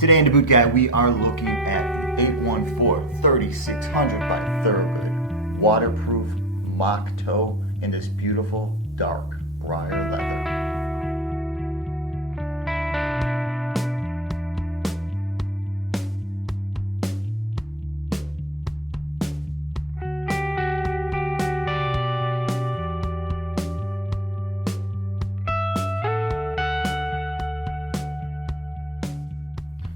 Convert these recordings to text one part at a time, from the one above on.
Today in TheBootGuy, we are looking at the 814-3600 by THOROGOOD waterproof mock toe in this beautiful dark briar leather.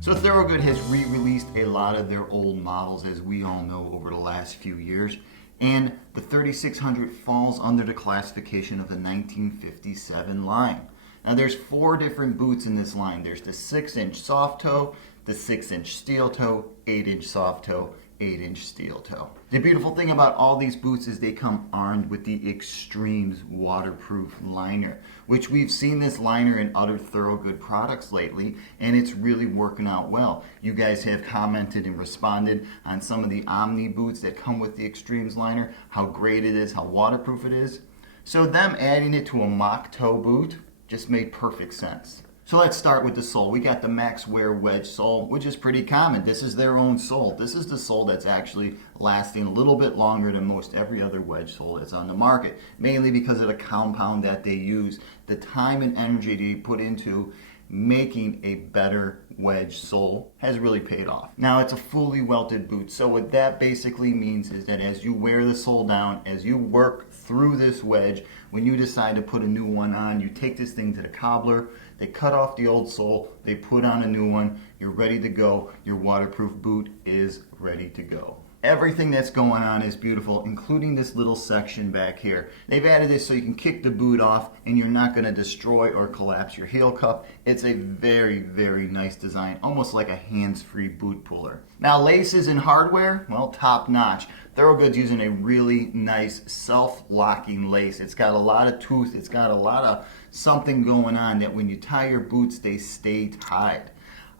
So THOROGOOD has re-released a lot of their old models, as we all know, over the last few years, and the 3600 falls under the classification of the 1957 line. Now there's 4 different boots in this line. There's the 6-inch soft toe, the 6-inch steel toe, 8-inch soft toe, 8-inch steel toe. The beautiful thing about all these boots is they come armed with the Extremes waterproof liner, which we've seen this liner in other THOROGOOD products lately, and it's really working out well. You guys have commented and responded on some of the Omni boots that come with the Extremes liner, how great it is, how waterproof it is. So them adding it to a mock toe boot just made perfect sense. So let's start with the sole. We got the Max Wear wedge sole, which is pretty common. This is their own sole. This is the sole that's actually lasting a little bit longer than most every other wedge sole that's on the market, mainly because of the compound that they use, the time and energy they put into making a better wedge sole has really paid off. Now it's a fully welted boot, so what that basically means is that as you wear the sole down, as you work through this wedge, when you decide to put a new one on, you take this thing to the cobbler, they cut off the old sole, they put on a new one, you're ready to go, your waterproof boot is ready to go. Everything that's going on is beautiful, including this little section back here. They've added this so you can kick the boot off and you're not going to destroy or collapse your heel cup. It's a very, very nice design, almost like a hands-free boot puller. Now laces and hardware, well, top notch. THOROGOOD's using a really nice self-locking lace. It's got a lot of tooth, it's got a lot of something going on that when you tie your boots, they stay tied.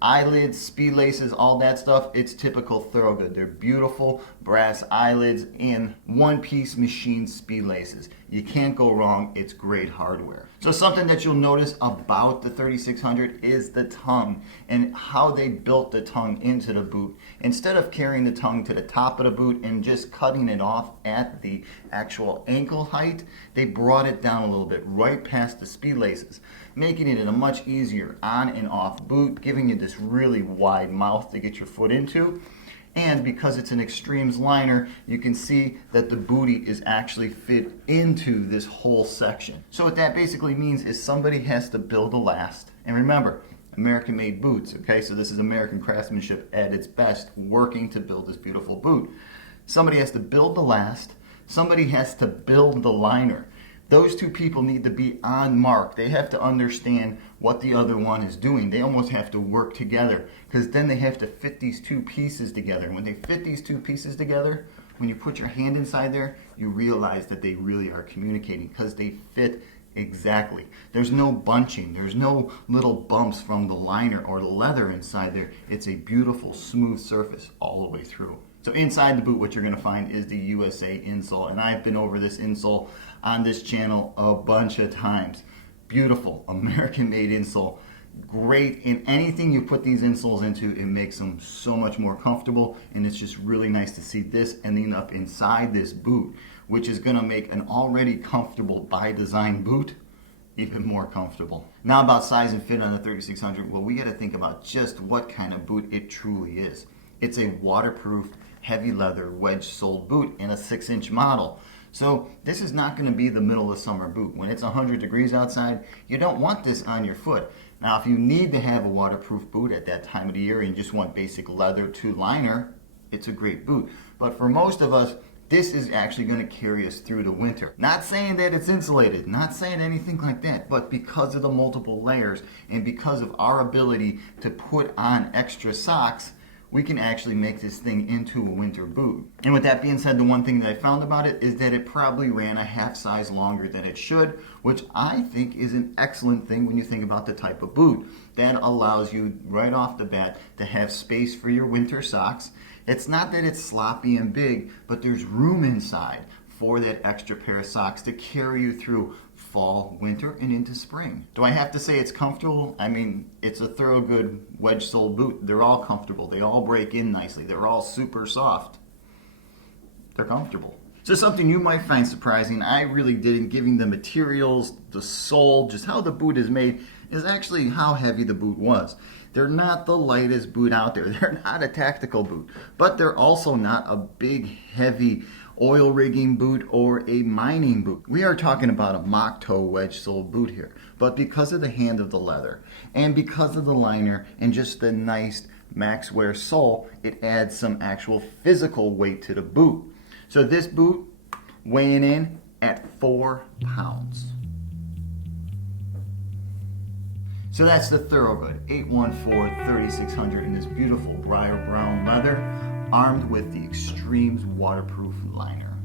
Eyelids, speed laces, all that stuff, it's typical THOROGOOD. They're beautiful brass eyelids and one-piece machine speed laces. You can't go wrong, it's great hardware. So something that you'll notice about the 3600 is the tongue and how they built the tongue into the boot. Instead of carrying the tongue to the top of the boot and just cutting it off at the actual ankle height, they brought it down a little bit, right past the speed laces, making it a much easier on and off boot, giving you this really wide mouth to get your foot into. And because it's an Extremes liner, you can see that the booty is actually fit into this whole section. So what that basically means is somebody has to build the last. And remember, American-made boots, okay? So this is American craftsmanship at its best, working to build this beautiful boot. Somebody has to build the last, somebody has to build the liner. Those two people need to be on mark. They have to understand what the other one is doing. They almost have to work together because then they have to fit these two pieces together. And when they fit these two pieces together, when you put your hand inside there, you realize that they really are communicating because they fit exactly. There's no bunching. There's no little bumps from the liner or the leather inside there. It's a beautiful, smooth surface all the way through. So inside the boot, what you're going to find is the USA insole. And I've been over this insole on this channel a bunch of times. Beautiful, American-made insole. Great in anything you put these insoles into, it makes them so much more comfortable. And it's just really nice to see this ending up inside this boot, which is going to make an already comfortable by design boot even more comfortable. Now about size and fit on the 3600, well, we got to think about just what kind of boot it truly is. It's a waterproof, heavy leather wedge-soled boot in a 6-inch model. So this is not going to be the middle of the summer boot. When it's 100 degrees outside, you don't want this on your foot. Now if you need to have a waterproof boot at that time of the year and you just want basic leather to liner, it's a great boot. But for most of us, this is actually going to carry us through the winter. Not saying that it's insulated, not saying anything like that, but because of the multiple layers and because of our ability to put on extra socks, we can actually make this thing into a winter boot. And with that being said, the one thing that I found about it is that it probably ran a half size longer than it should, which I think is an excellent thing when you think about the type of boot. That allows you right off the bat to have space for your winter socks. It's not that it's sloppy and big, but there's room inside for that extra pair of socks to carry you through fall, winter, and into spring. Do I have to say it's comfortable? I mean, it's a THOROGOOD wedge sole boot. They're all comfortable. They all break in nicely. They're all super soft. They're comfortable. So something you might find surprising, I really didn't, giving the materials, the sole, just how the boot is made, is actually how heavy the boot was. They're not the lightest boot out there. They're not a tactical boot, but they're also not a big, heavy oil rigging boot or a mining boot. We are talking about a mock toe wedge sole boot here, but because of the hand of the leather and because of the liner and just the nice Maxwear sole, it adds some actual physical weight to the boot. So this boot weighing in at 4 pounds. So that's the THOROGOOD 814-3600 in this beautiful briar brown leather, armed with the Extremes waterproof liner.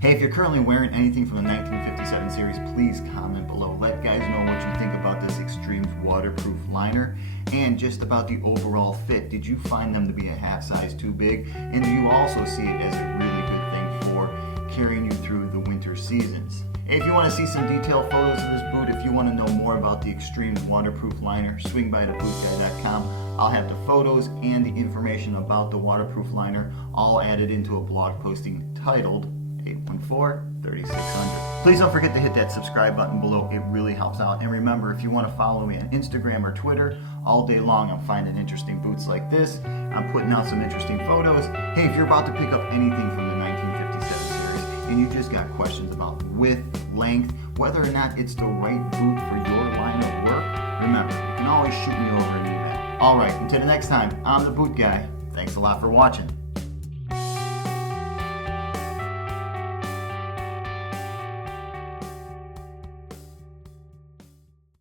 Hey, if you're currently wearing anything from the 1957 series, please comment below. Let guys know what you think about this Extremes waterproof liner and just about the overall fit. Did you find them to be a half size too big? And do you also see it as a really good thing for carrying you through the winter seasons? If you want to see some detailed photos of this boot, if you want to know more about the Extremes waterproof liner, swing by TheBootGuy.com. I'll have the photos and the information about the waterproof liner all added into a blog posting titled 814-3600. Please don't forget to hit that subscribe button below. It really helps out. And remember, if you want to follow me on Instagram or Twitter, all day long I'm finding interesting boots like this. I'm putting out some interesting photos. Hey, if you're about to pick up anything from the 1957 series and you just got questions about width, length, whether or not it's the right boot for your line of work, remember, you can always shoot me over an email. Alright, until the next time, I'm the Boot Guy. Thanks a lot for watching.